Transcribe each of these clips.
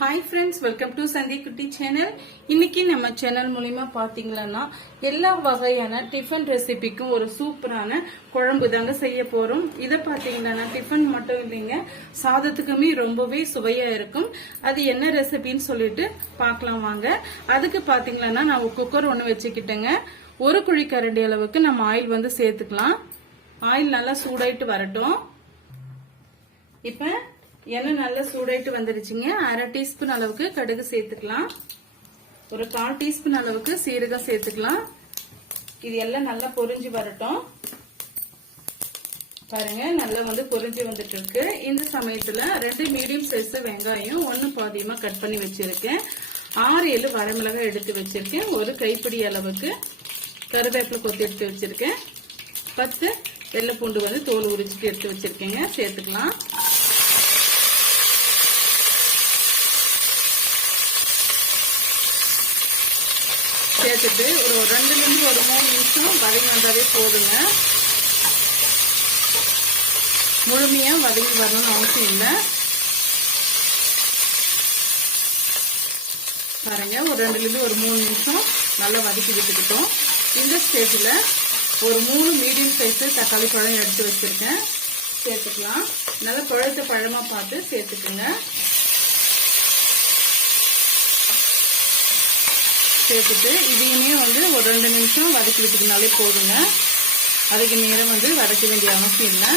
Hi friends welcome to சந்தி குட்டி channel இன்னைக்கு நம்ம சேனல் மூலிமா பார்த்தீங்கன்னா எல்லா வகையான டிஃபன் ரெசிபிக்கும் ஒரு சூப்பரான குழம்பு தாங்க செய்ய போகிறோம் இதை பார்த்தீங்கன்னா டிஃபன் மட்டும் இல்லைங்க சாதத்துக்குமே ரொம்பவே சுவையாக இருக்கும். அது என்ன ரெசிபின்னு சொல்லிட்டு பார்க்கலாம் வாங்க. அதுக்கு பார்த்தீங்கன்னா நான் குக்கர் ஒன்று வச்சுக்கிட்டேங்க. ஒரு குழி கரண்டி அளவுக்கு நம்ம ஆயில் வந்து சேர்த்துக்கலாம். ஆயில் நல்லா சூடாயிட்டு வரட்டும். இப்போ எண்ணெய் நல்லா சூடாயிட்டு வந்துருச்சுங்க அரை டீஸ்பூன் அளவுக்கு கடுகு சேர்த்துக்கலாம். ஒரு கால் டீஸ்பூன் அளவுக்கு சீரகம் சேர்த்துக்கலாம். இது எல்லாம் நல்லா பொரிஞ்சு வரட்டும். பாருங்க நல்லா வந்து பொரிஞ்சு வந்துட்டு இருக்கு இந்த சமயத்துல ரெண்டு மீடியம் சைஸ் வெங்காயம் ஒன்னு பாதியமா கட் பண்ணி வச்சிருக்கேன். ஆறு ஏழு வரமிளகாய் எடுத்து வச்சிருக்கேன். ஒரு கைப்பிடி அளவுக்கு கருவேப்பிலை கொத்தி எடுத்து வச்சிருக்கேன். பத்து வெள்ளை பூண்டு வந்து தோல் உரிச்சிட்டு எடுத்து வச்சிருக்கேங்க. சேர்த்துக்கலாம். சேர்த்துட்டு ஒரு ரெண்டுலேருந்து ஒரு மூணு நிமிஷம் வதங்கி வந்தாவே போதுங்க. முழுமையாக வதங்கி வரணும்னு அவசியம் இல்லை. பாருங்க ஒரு ரெண்டுலேருந்து ஒரு மூணு நிமிஷம் நல்லா வதக்கி விட்டுக்கிட்டோம். இந்த ஸ்டேஜில் ஒரு மூணு மீடியம் சைஸு தக்காளி பழம் எடுத்து வச்சுருக்கேன். சேர்த்துக்கலாம். நல்லா குழைத்த பழமாக பார்த்து சேர்த்துக்குங்க. சேர்த்துட்டு இதையுமே வந்து ஒரு ரெண்டு நிமிஷம் வதக்கி விட்டுக்கினாலே போதுங்க. அதுக்கு நேரம் வந்து வதக்க வேண்டிய அவசியம் இல்லை.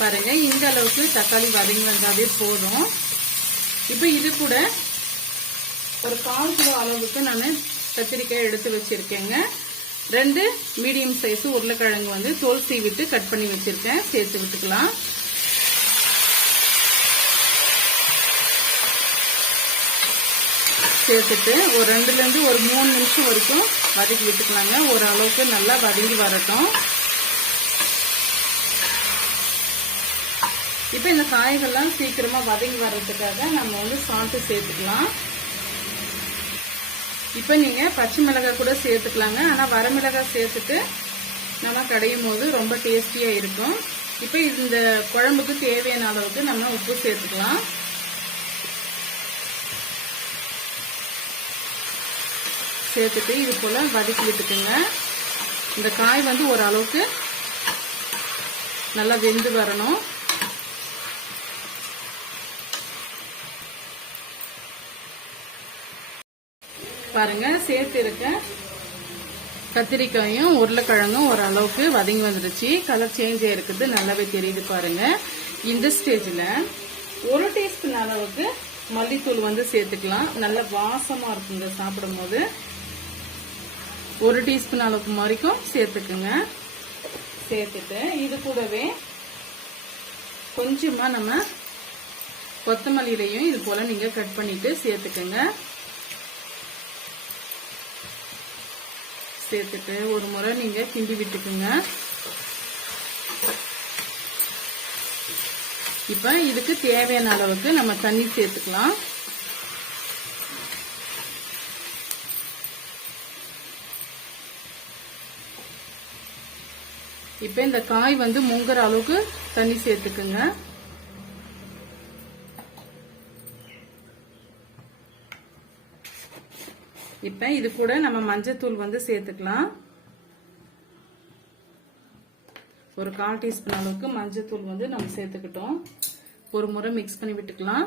பாருங்க இந்த அளவுக்கு தக்காளி வதங்கி வந்தாவே போதும். இப்போ இது கூட ஒரு கால் கிலோ அளவுக்கு நான் கத்திரிக்காய் எடுத்து வச்சிருக்கேங்க. ரெண்டு மீடியம் சைஸ் உருளைக்கிழங்கு வந்து தோல் சீவிட்டு கட் பண்ணி வச்சிருக்கேன். சேர்த்து விட்டுக்கலாம். சேர்த்துட்டு ஒரு ரெண்டுலேருந்து ஒரு மூணு நிமிஷம் வரைக்கும் வதக்கி விட்டுக்கலாங்க. ஓரளவுக்கு நல்லா வதங்கி வரட்டும். இப்போ இந்த காய்கள்லாம் சீக்கிரமாக வதங்கி வர்றதுக்காக நம்ம வந்து சால்ட்டு சேர்த்துக்கலாம். இப்போ நீங்கள் பச்சை மிளகாய் கூட சேர்த்துக்கலாங்க. ஆனால் வரமிளகாய் சேர்த்துட்டு நம்ம கடையும் போது ரொம்ப டேஸ்டியாக இருக்கும். இப்போ இந்த குழம்புக்கு தேவையான அளவுக்கு நம்ம உப்பு சேர்த்துக்கலாம். சேர்த்துட்டு இது போல் வதக்கி விட்டுக்குங்க இந்த காய் வந்து ஓரளவுக்கு நல்லா வெந்து வரணும். பாருங்க சேர்த்து இருக்க கத்திரிக்காயும் உருளைக்கிழங்கும் ஓரளவுக்கு வதங்கி வந்துருச்சு. கலர் சேஞ்ச் ஆயிருக்குது நல்லாவே தெரியுது பாருங்க. இந்த ஸ்டேஜில் ஒரு டீஸ்பூன் அளவுக்கு மல்லித்தூள் வந்து சேர்த்துக்கலாம். நல்ல வாசமாக இருக்குங்க சாப்பிடும் போது ஒரு டீஸ்பூன் அளவுக்கு வரைக்கும் சேர்த்துக்குங்க. சேர்த்துட்டு இது கூடவே கொஞ்சமா நம்ம கொத்தமல்லியிலையும் இது போல நீங்க கட் பண்ணிட்டு சேர்த்துக்குங்க. சேர்த்துட்டு ஒரு முறை நீங்க கிண்டி விட்டுக்குங்க. இப்ப இதுக்கு தேவையான அளவுக்கு நம்ம தண்ணி சேர்த்துக்கலாம். இப்ப இந்த காய் வந்து முங்குற அளவுக்கு தண்ணி சேர்த்துக்குங்க. இப்ப இது கூட நம்ம மஞ்சத்தூள் வந்து சேர்த்துக்கலாம். ஒரு கால் டீஸ்பூன் அளவுக்கு மஞ்சத்தூள் வந்து நம்ம சேர்த்துக்கிட்டோம். ஒரு முறை மிக்ஸ் பண்ணி விட்டுக்கலாம்.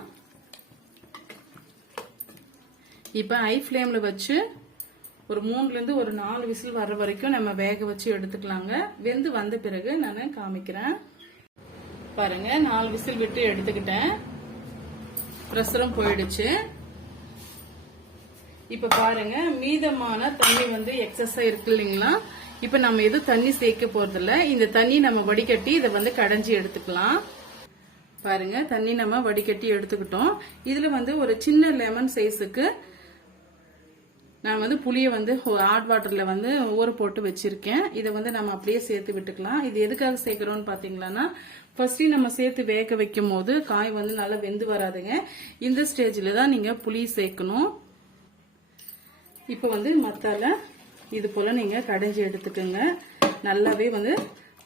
இப்ப ஐ ஃப்ளேமில் வச்சு ஒரு மூணுல இருந்து ஒரு நாலு விசில் வர்ற வரைக்கும் நம்ம வேக வச்சு எடுத்துக்கலாங்க. வெந்து வந்த பிறகு நான் காமிக்கிறேன். பாருங்க நாலு விசில் விட்டு எடுத்துக்கிட்டேன். பிரசரம் போயிடுச்சு. இப்ப பாருங்க மீதமான தண்ணி வந்து எக்ஸஸா இருக்கு இல்லைங்களா? இப்ப நம்ம எதுவும் தண்ணி சேர்க்க போறதில்ல. இந்த தண்ணி நம்ம வடிகட்டி இதை வந்து கடைஞ்சி எடுத்துக்கலாம். பாருங்க தண்ணி நம்ம வடிகட்டி எடுத்துக்கிட்டோம். இதுல வந்து ஒரு சின்ன லெமன் சைஸுக்கு நான் வந்து புளியை வந்து ஹாட் வாட்டரில் வந்து ஊற போட்டு வச்சிருக்கேன். இதை வந்து நம்ம அப்படியே சேர்த்து விட்டுக்கலாம். இது எதுக்காக சேர்க்கிறோம்னு பார்த்தீங்கன்னா ஃபர்ஸ்ட்டு நம்ம சேர்த்து வேக வைக்கும் போது காய் வந்து நல்லா வெந்து வராதுங்க. இந்த ஸ்டேஜில் தான் நீங்கள் புளி சேர்க்கணும். இப்போ வந்து மத்தால இது போல் நீங்கள் கடைஞ்சி எடுத்துக்கோங்க. நல்லாவே வந்து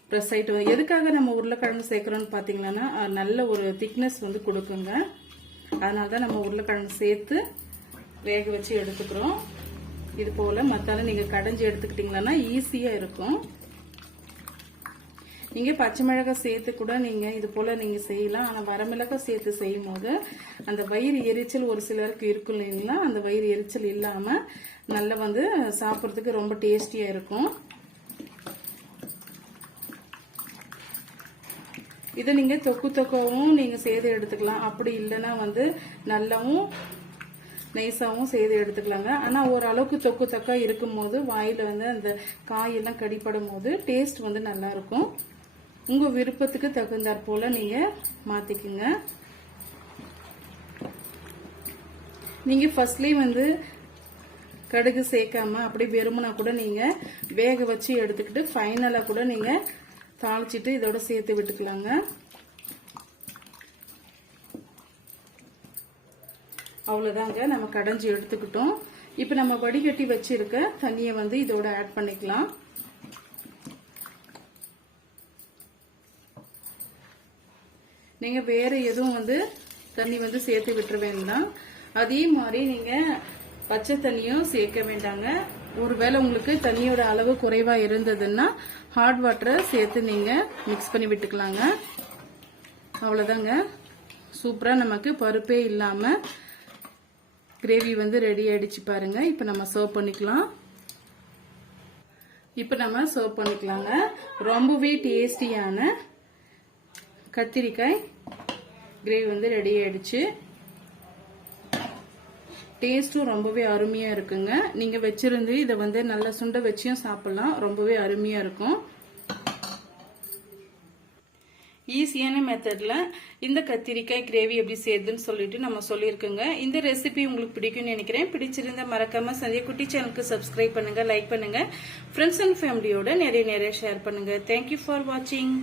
ப்ரெஸ் ஆகிட்டு எதுக்காக நம்ம உருளைக்கிழங்கு சேர்க்குறோம்னு பார்த்தீங்கன்னா நல்ல ஒரு திக்னஸ் வந்து கொடுக்குங்க. அதனால தான் நம்ம உருளைக்கிழங்கு சேர்த்து வேக வச்சு எடுத்துக்கிறோம். இது போல மத்தால நீங்க கடைஞ்சி எடுத்துக்கிட்டீங்கன்னா ஈஸியா இருக்கும். நீங்க பச்சை மிளகாய் சேர்த்து கூட நீங்க இது போல நீங்க செய்யலாம். ஆனா வரமிளகாய் சேர்த்து செய்யும் போது அந்த வயிறு எரிச்சல் ஒரு சிலருக்கு இருக்கும் இல்லைங்களா? அந்த வயிறு எரிச்சல் இல்லாம நல்லா வந்து சாப்பிட்றதுக்கு ரொம்ப டேஸ்டியா இருக்கும். இதை நீங்க தொக்கு தொக்கவும் நீங்க செய்து எடுத்துக்கலாம். அப்படி இல்லைன்னா வந்து நல்லாவும் நைஸாகவும் செய்து எடுத்துக்கலாங்க. ஆனால் ஓரளவுக்கு தொக்கு தொக்கா இருக்கும்போது வாயில் வந்து அந்த காயெல்லாம் கடிப்படும் போது டேஸ்ட் வந்து நல்லாயிருக்கும். உங்கள் விருப்பத்துக்கு தகுந்தாற் போல் நீங்கள் மாற்றிக்குங்க நீங்கள் ஃபர்ஸ்ட்லேயே வந்து கடுகு சேர்க்காம அப்படியே வெறுமனா கூட நீங்கள் வேக வச்சு எடுத்துக்கிட்டு ஃபைனலாக கூட நீங்கள் தாளிச்சிட்டு இதோட சேர்த்து விட்டுக்கலாங்க. அவ்வளோதாங்க நம்ம கடைஞ்சி எடுத்துக்கிட்டோம். இப்போ நம்ம வடிகட்டி வச்சிருக்க தண்ணியை வந்து இதோட ஆட் பண்ணிக்கலாம். நீங்கள் வேறு எதுவும் வந்து தண்ணி வந்து சேர்த்து விட்டுற வேண்டாம். அதே மாதிரி நீங்கள் பச்சை தண்ணியும் சேர்க்க வேண்டாங்க. ஒருவேளை உங்களுக்கு தண்ணியோட அளவு குறைவாக இருந்ததுன்னா ஹாட் வாட்டரை சேர்த்து நீங்கள் மிக்ஸ் பண்ணி விட்டுக்கலாங்க. அவ்வளோதாங்க சூப்பராக நமக்கு பருப்பே இல்லாமல் கிரேவி வந்து ரெடி ஆயிடுச்சு பாருங்க. இப்போ நம்ம சர்வ் பண்ணிக்கலாம். இப்போ நம்ம சர்வ் பண்ணிக்கலாங்க. ரொம்பவே டேஸ்டியான கத்திரிக்காய் கிரேவி வந்து ரெடி ஆயிடுச்சு. டேஸ்ட்டும் ரொம்பவே அருமையா இருக்குங்க. நீங்க வச்சிருந்து இதை வந்து நல்லா சுண்டை வச்சியும் சாப்பிடலாம். ரொம்பவே அருமையா இருக்கும். ஈஸியான மெத்தடில் இந்த கத்திரிக்காய் கிரேவி எப்படி செய்யுதுன்னு சொல்லிட்டு நம்ம சொல்லியிருக்கோங்க. இந்த ரெசிபி உங்களுக்கு பிடிக்கும்னு நினைக்கிறேன். பிடிச்சிருந்தா மறக்காம சந்திய குட்டி சேனலுக்கு சப்ஸ்கிரைப் பண்ணுங்க லைக் பண்ணுங்க. ஃப்ரெண்ட்ஸ் அண்ட் ஃபேமிலியோட நிறைய நிறைய ஷேர் பண்ணுங்க. தேங்க்யூ ஃபார் வாட்சிங்